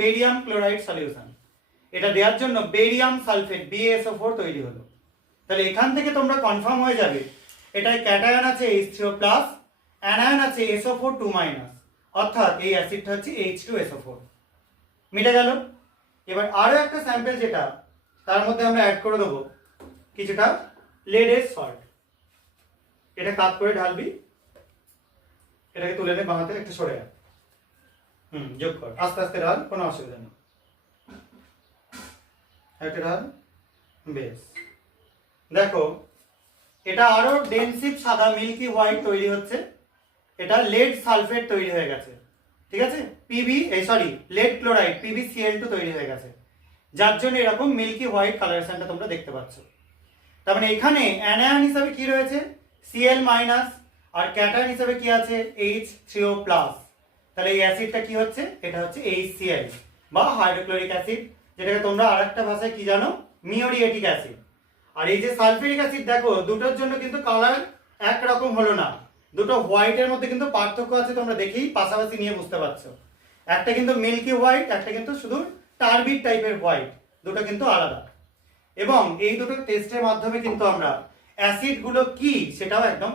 Barium chloride solution. এটা দেওয়ার জন্য বেরিয়াম সালফেট BaSO4 তৈরি হলো। তাহলে এখান থেকে তোমরা কনফার্ম হয়ে যাবে এটায় ক্যাটায়ন আছে H3O+, অ্যানায়ন আছে SO4 2-, অর্থাৎ এই অ্যাসিডটা হচ্ছে H2SO4। মিটে গেল। এবার আরো একটা স্যাম্পল যেটা তার মধ্যে আমরা অ্যাড করে দেবো কিছুটা লেডের সল্ট। এটা কাট করে ঢালবি, এটাকে তুলে নে বাঁহাতে, একটু সরে আয়, যোগ কর, আস্তে আস্তে ঢাল, কোনো অসুবিধা নেই, একটা ঢাল, বেশ। দেখো এটা আরো ডেনসিভ সাদা মিল্কি হোয়াইট তৈরি হচ্ছে, এটা লেড সালফেট তৈরি হয়ে গেছে, ঠিক আছে, লেড ক্লোরাইড PbCl2 তৈরি হয়ে গেছে, যার জন্য এরকম মিল্কি হোয়াইট কালারেশনটা তোমরা দেখতে পাচ্ছ। তার মানে এখানে অ্যানায়ন হিসাবে কি রয়েছে Cl-, আর ক্যাটায়ন হিসাবে কি আছে H3O+। তাহলে এই অ্যাসিডটা কি হচ্ছে, এটা হচ্ছে HCl বা হাইড্রোক্লোরিক অ্যাসিড, যেটাকে তোমরা আরেকটা ভাষায় কি জানো, মিওরিয়েটিক অ্যাসিড। আর এই যে সালফিউরিক অ্যাসিড, দেখো দুটোর জন্য কিন্তু কালার একরকম হলো না, দুটো হোয়াইটের মধ্যে কিন্তু পার্থক্য আছে, তোমরা দেখেই পাশাপাশি নিয়ে বুঝতে পারছো। একটা কিন্তু মিল্কি হোয়াইট, একটা কিন্তু শুধু টার্বিড টাইপের হোয়াইট, দুটো কিন্তু আলাদা। এবং এই দুটো টেস্টের মাধ্যমে কিন্তু আমরা অ্যাসিডগুলো কি সেটাও একদম